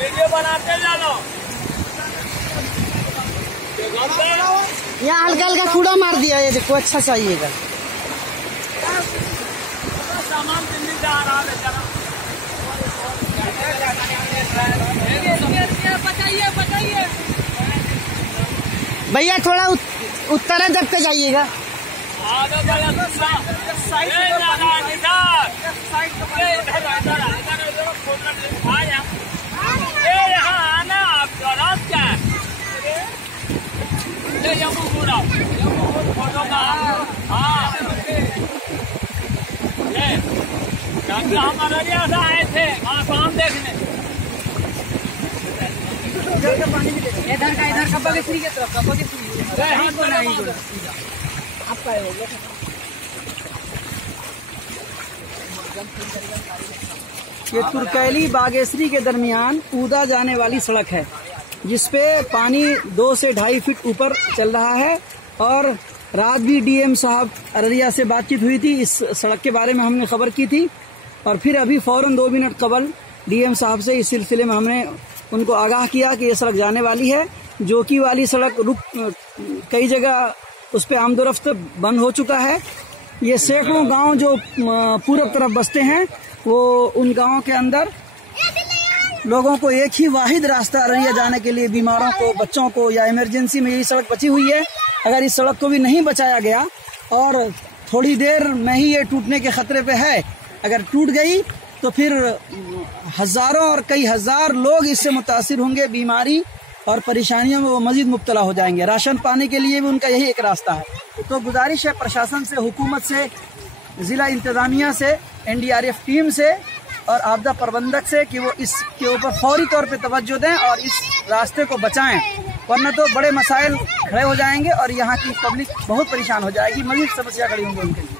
Video बनाते जानो। यहाँ हल्का हल्का कूड़ा मार दिया है, देखो अच्छा चाहिएगा। सामान जा रहा है बताइए भैया थोड़ा उत्तर जब पे जाइएगा। यहाँ आना आप क्या फोटो का। हाँ हम अररिया से आए थे वहाँ काम देखने। इधर का इधर कब्बा के फ्री के तरफ कब्बा के फ्री आपका है। ये तुर्कैली बागेश्वरी के दरमियान ऊदा जाने वाली सड़क है, जिसपे पानी 2 से 2.5 फीट ऊपर चल रहा है। और रात भी डीएम साहब अररिया से बातचीत हुई थी, इस सड़क के बारे में हमने खबर की थी। और फिर अभी फौरन 2 मिनट कबल डीएम साहब से इस सिलसिले में हमने उनको आगाह किया कि ये सड़क जाने वाली है। जोकी वाली सड़क कई जगह उस पर आमदोरफ्त बंद हो चुका है। ये सैकड़ों गांव जो पूरब तरफ बसते हैं, वो उन गांवों के अंदर लोगों को एक ही वाहिद रास्ता अररिया जाने के लिए, बीमारों को, बच्चों को या इमरजेंसी में यही सड़क बची हुई है। अगर इस सड़क को भी नहीं बचाया गया और थोड़ी देर में ही ये टूटने के खतरे पे है, अगर टूट गई तो फिर हजारों और कई हजार लोग इससे मुतासिर होंगे, बीमारी और परेशानियों में वो मजीद मुब्तला हो जाएंगे। राशन पाने के लिए भी उनका यही एक रास्ता है। तो गुजारिश है प्रशासन से, हुकूमत से, जिला इंतजामिया से, एनडीआरएफ टीम से और आपदा प्रबंधक से कि वो इसके ऊपर फौरी तौर पे तवज्जो दें और इस रास्ते को बचाएं, वरना तो बड़े मसाइल खड़े हो जाएंगे और यहाँ की पब्लिक बहुत परेशान हो जाएगी, मजीद समस्या खड़ी होंगी उनके लिए।